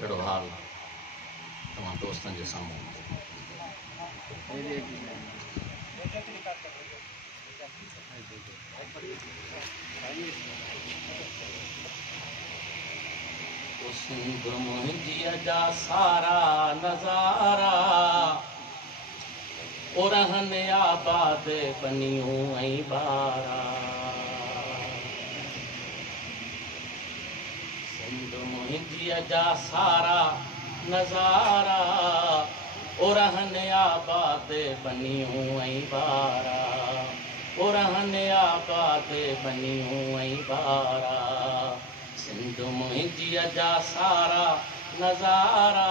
जड़ो हाल तमाम दोस्तों के सामने मुंहिंजी जा सारा नज़ारा उरहन आबाद बनियूं ऐं बारा सिंध मुंहिंजी जा सारा नज़ारा उरहन आबाद बनियूं ऐं बारा उरहन आबाद बनियूं ऐं बारा सिंध मुंहिंजी जा सारा नज़ारा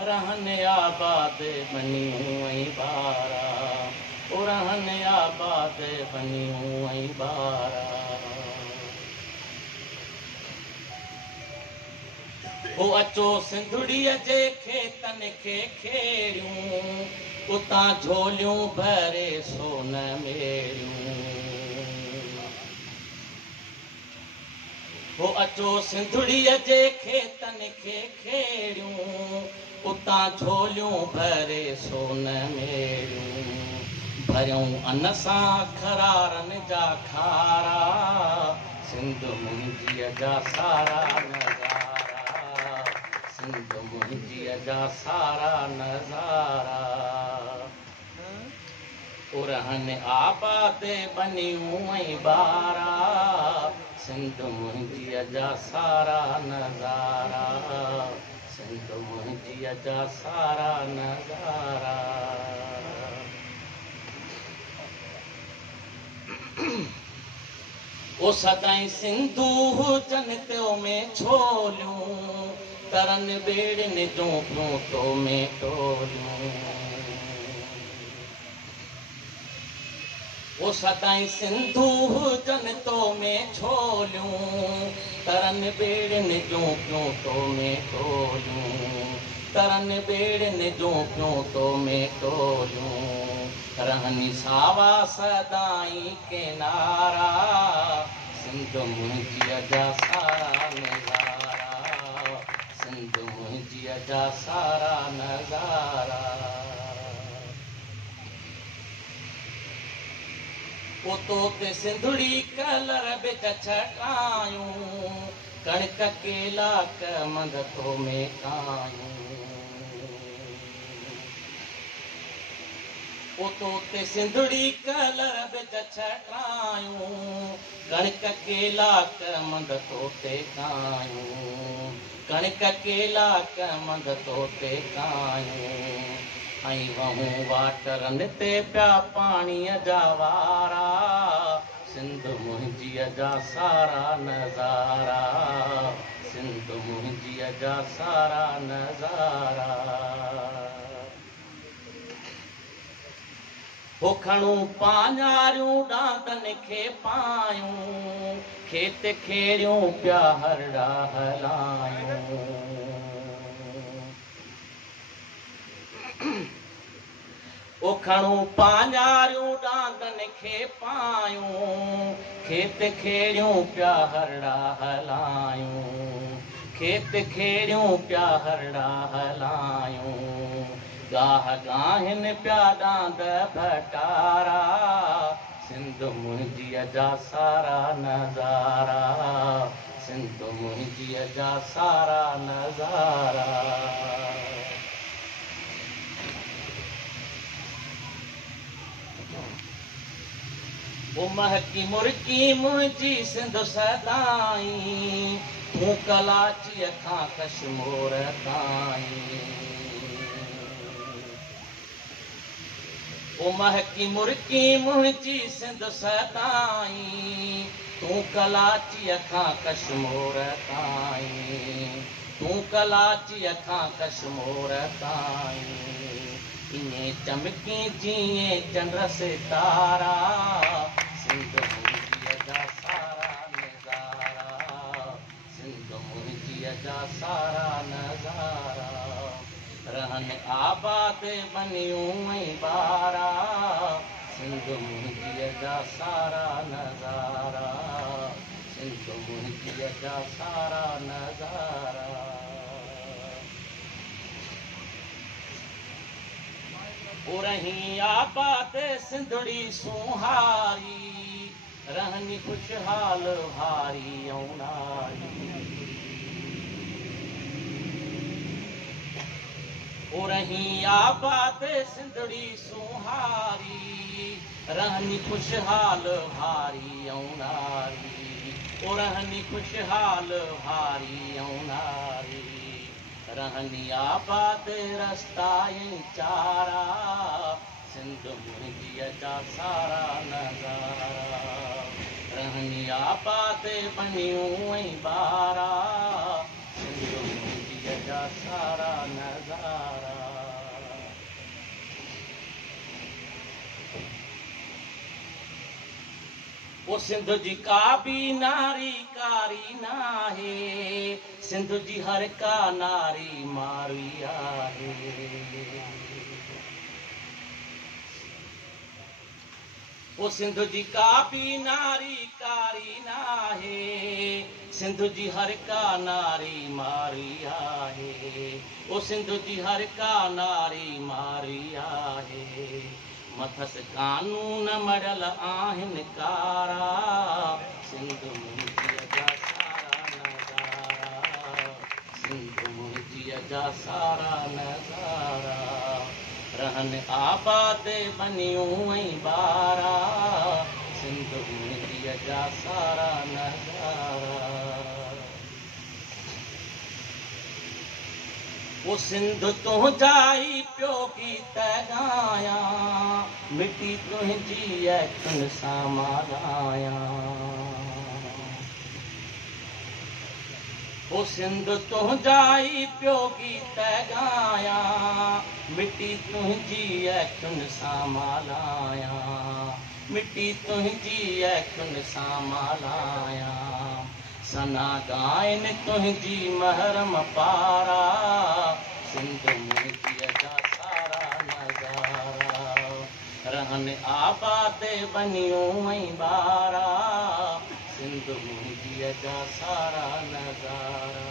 रहन आबाद बनियूं ऐं बारा उरहन आबाद बनियूं ऐं बारा ओ अचो सिंधुड़ीअ जे खेतनि खे खेड़ियूं उतां झोलियूं भरे सोन मेड़ियूं ओ अचो सिंधुड़ीअ जे खेतनि खे खेड़ियूं उतां झोलियूं भरे सोन मेड़ियूं भरियूं अन सां खरारनि जा खारा सिंध मुंहिंजी जा सारा नज़ारा सिंध मुंहिंजी जा सारा नज़ारा उरहन आबाद बनियूं ऐं बारा सिंध मुंहिंजी जा सारा नज़ारा सिंध मुंहिंजी जा सारा नज़ारा ओ सदाईं सिंधू हुजनि तो में छोलियूं तरन बेड़नि जूं पियूं तो में टोलियूं ओ सदाईं सिंधू हुजनि तो में छोलियूं तरन बेड़नि जूं पियूं तो में टोलियूं तरन बेड़नि जूं पियूं तो में टोलियूं रहनी सावा सदाईं किनारा सिंध मुंहिंजी जा सारा नज़ारा सिंध मुंहिंजी जा सारा नज़ारा उतो ते सिंधुड़ी कलर बिच छटायूं कणिक केला कमंद तो में कायूं उतो ते सिंधुड़ी कलर बिच छटायूं कणिक केला कमंद तो ते कायूं कणिक केला कमंद तो ते कायूं ऐं वहूं वाटरनि ते पिया पाणीअ जा वारा सिंध मुंहिंजी जा सारा नज़ारा सिंध मुंहिंजी जा सारा नज़ारा हो खणूं पाञारियूं डांदनि खे पायूं खेत खेड़ियूं पिया हरड़ा हलायूं ओ खणूं पाञारियूं डांदनि खे पायूं खेत खेड़ियूं पिया हरड़ा हलायूं खेत खेड़ियूं पिया हरड़ा हलायूं गाह गाहिनि पिया डांद भटारा सिंध मुंहिंजी जा सारा नज़ारा सिंध मुंहिंजी जा सारा नज़ारा ओ महकी मुर्गी मुंहिंजी सिंध सदाईं तूं कलाचीअ खां कश्मीर ताईं ओ महकी मुर्गी मुंहिंजी सिंध सदाईं तूं कलाचीअ खां कश्मीर ताईं तूं कलाचीअ खां कश्मीर ताईं इएं चमकी जीअं चंड सितारा सिंध मुंहिंजी जा सारा नज़ारा सिंध मुंहिंजी जा सारा नज़ारा रहन आबाद बनियूं ऐं बारा सिंध मुंहिंजी जा सारा नज़ारा सिंध मुंहिंजी जा सारा नज़ारा रही आबाद सिंधड़ी सुहारी रहनी खुशहाल हारी औनारी रही आबाद सिंधड़ी सुहारी रहनी खुशहाल हारी औनारी रहनी खुशहाल हारी औनारी रहनी आबाद रस्ता चारा सिंध मुंहिंजी जा सारा नज़ारा रहनी आबाद बनियूं ऐं बारा सिंध मुंहिंजी जा सारा नज़ारा वो सिंध जी का भी नारी कारी नाहे सिंध जी हर का नारी मारी आहे वो सिंध जी का भी नारी कारी नाहे सिंध जी हर का नारी मारी आहे वो सिंध जी हर का नारी मारी आहे मथस कानून मड़ल आहिनि कारा सिंध मुंहिंजी जा सारा नज़ारा सिंध मुंहिंजी जा सारा नज़ारा रहन आबाद बनियूं ऐं बारा सिंध मुंहिंजी जा सारा नज़ारा वो सिंध तुंहिंजा ई पियो गीत ॻायां मिटी तुंहिंजी अखियुनि सां माॻायां वो सिंध तुंहिंजा ई पियो गीत ॻायां मिटी तुंहिंजी अखियुनि सां माॻायां मिटी तुंहिंजी अखियुनि सां माॻायां सना गाइनि तुंहिंजी महरम पारा सिंध मुंहिंजी जा सारा नज़ारा रहन आबाद बनियूं ऐं बारा सिंध मुंहिंजी जा सारा नज़ारा